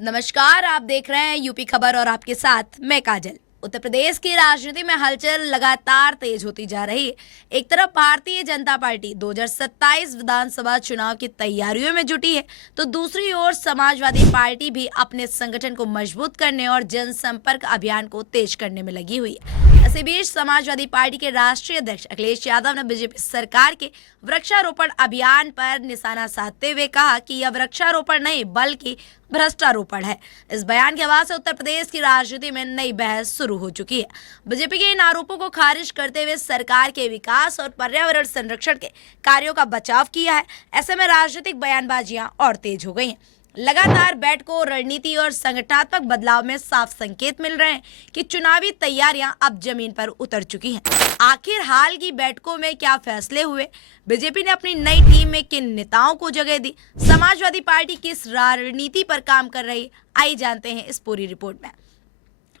नमस्कार, आप देख रहे हैं यूपी खबर और आपके साथ मैं काजल। उत्तर प्रदेश की राजनीति में हलचल लगातार तेज होती जा रही है। एक तरफ भारतीय जनता पार्टी 2027 विधानसभा चुनाव की तैयारियों में जुटी है, तो दूसरी ओर समाजवादी पार्टी भी अपने संगठन को मजबूत करने और जनसंपर्क अभियान को तेज करने में लगी हुई है। इसी बीच समाजवादी पार्टी के राष्ट्रीय अध्यक्ष अखिलेश यादव ने बीजेपी सरकार के वृक्षारोपण अभियान पर निशाना साधते हुए कहा कि यह वृक्षारोपण नहीं बल्कि भ्रष्टारोपण है। इस बयान के बाद से उत्तर प्रदेश की राजनीति में नई बहस शुरू हो चुकी है। बीजेपी के इन आरोपों को खारिज करते हुए सरकार के विकास और पर्यावरण संरक्षण के कार्यों का बचाव किया है। ऐसे में राजनीतिक बयानबाजियां और तेज हो गई हैं। लगातार बैठकों, रणनीति और संगठनात्मक बदलाव में साफ संकेत मिल रहे हैं कि चुनावी तैयारियां अब जमीन पर उतर चुकी हैं। आखिर हाल की बैठकों में क्या फैसले हुए? बीजेपी ने अपनी नई टीम में किन नेताओं को जगह दी? समाजवादी पार्टी किस रणनीति पर काम कर रही? आइए जानते हैं इस पूरी रिपोर्ट में।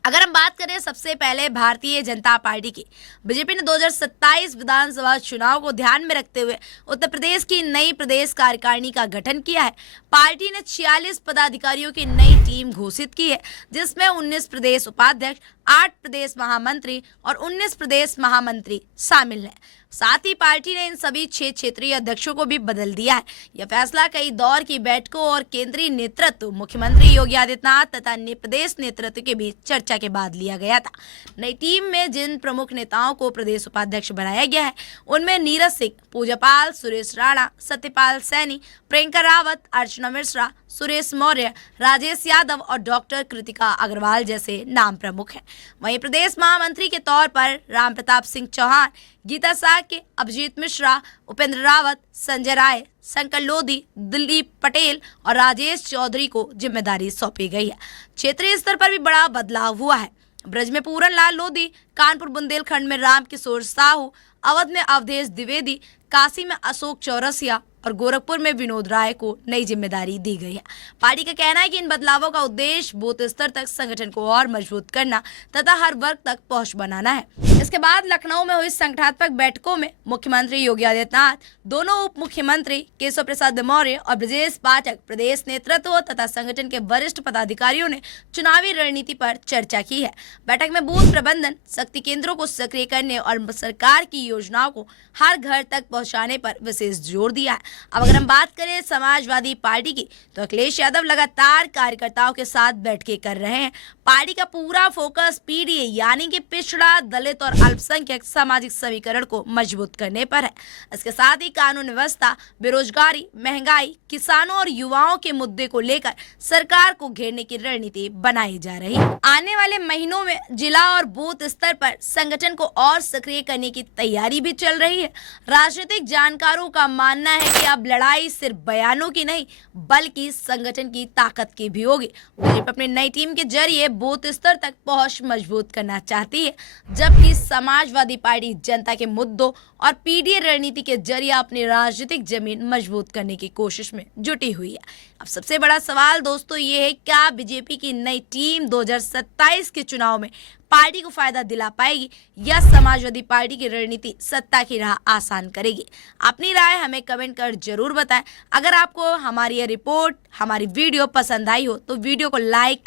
अगर हम बात करें सबसे पहले भारतीय जनता पार्टी की, बीजेपी ने 2027 विधानसभा चुनाव को ध्यान में रखते हुए उत्तर प्रदेश की नई प्रदेश कार्यकारिणी का गठन किया है। पार्टी ने 46 पदाधिकारियों की नई टीम घोषित की है, जिसमें 19 प्रदेश उपाध्यक्ष, 8 प्रदेश महामंत्री और 19 प्रदेश महामंत्री शामिल हैं। साथ ही पार्टी ने इन सभी 6 क्षेत्रीय अध्यक्षों को भी बदल दिया है। यह फैसला कई दौर की बैठकों और केंद्रीय नेतृत्व, मुख्यमंत्री योगी आदित्यनाथ तथा प्रदेश नेतृत्व के बीच चर्चा के बाद लिया गया था। नई टीम में जिन प्रमुख नेताओं को प्रदेश उपाध्यक्ष बनाया गया है, उनमें नीरज सिंह, पूजा पाल, सुरेश राणा, सत्यपाल सैनी, प्रियंका रावत, अर्चना मिश्रा, सुरेश मौर्य, राजेश यादव और डॉक्टर कृतिका अग्रवाल जैसे नाम प्रमुख हैं। वहीं प्रदेश महामंत्री के तौर पर राम प्रताप सिंह चौहान, गीता साके, अभिजीत मिश्रा, उपेंद्र रावत, संजय राय, शंकर लोधी, दिलीप पटेल और राजेश चौधरी को जिम्मेदारी सौंपी गई है। क्षेत्रीय स्तर पर भी बड़ा बदलाव हुआ है। ब्रज में पूरन लाल लोधी, कानपुर बुंदेलखंड में राम किशोर साहू, अवध में अवधेश द्विवेदी, काशी में अशोक चौरसिया और गोरखपुर में विनोद राय को नई जिम्मेदारी दी गई है। पार्टी का कहना है कि इन बदलावों का उद्देश्य बूथ स्तर तक संगठन को और मजबूत करना तथा हर वर्ग तक पहुंच बनाना है। इसके बाद लखनऊ में हुई संगठनात्मक बैठकों में मुख्यमंत्री योगी आदित्यनाथ, दोनों उप मुख्यमंत्री केशव प्रसाद मौर्य और ब्रजेश पाठक, प्रदेश नेतृत्व तथा संगठन के वरिष्ठ पदाधिकारियों ने चुनावी रणनीति पर चर्चा की है। बैठक में बूथ प्रबंधन, शक्ति केंद्रों को सक्रिय करने और सरकार की योजनाओं को हर घर तक पहुंचाने पर विशेष जोर दिया है। अब अगर हम बात करें समाजवादी पार्टी की, तो अखिलेश यादव लगातार कार्यकर्ताओं के साथ बैठकें कर रहे हैं। पार्टी का पूरा फोकस पीडीए यानी कि पिछड़ा, दलित और अल्पसंख्यक सामाजिक समीकरण को मजबूत करने पर है। इसके साथ ही कानून व्यवस्था, बेरोजगारी, महंगाई, किसानों और युवाओं के मुद्दे को लेकर सरकार को घेरने की रणनीति बनाई जा रही है। आने वाले महीनों में जिला और बूथ स्तर पर संगठन को और सक्रिय करने की तैयारी भी चल रही है। राजनीतिक जानकारों का मानना है कि अब लड़ाई सिर्फ बयानों की नहीं बल्कि संगठन की ताकत की भी होगी। बीजेपी अपनी नई टीम के जरिए बूथ स्तर तक पहुंच मजबूत करना चाहती है, जबकि समाजवादी पार्टी जनता के मुद्दों और पीडीए रणनीति के जरिए अपनी राजनीतिक जमीन मजबूत करने की कोशिश में जुटी हुई है। अब सबसे बड़ा सवाल दोस्तों ये है, क्या बीजेपी की नई टीम 2027 के चुनाव में पार्टी को फायदा दिला पाएगी या समाजवादी पार्टी की रणनीति सत्ता की राह आसान करेगी? अपनी राय हमें कमेंट कर जरूर बताएं। अगर आपको हमारी ये रिपोर्ट, हमारी वीडियो पसंद आई हो तो वीडियो को लाइक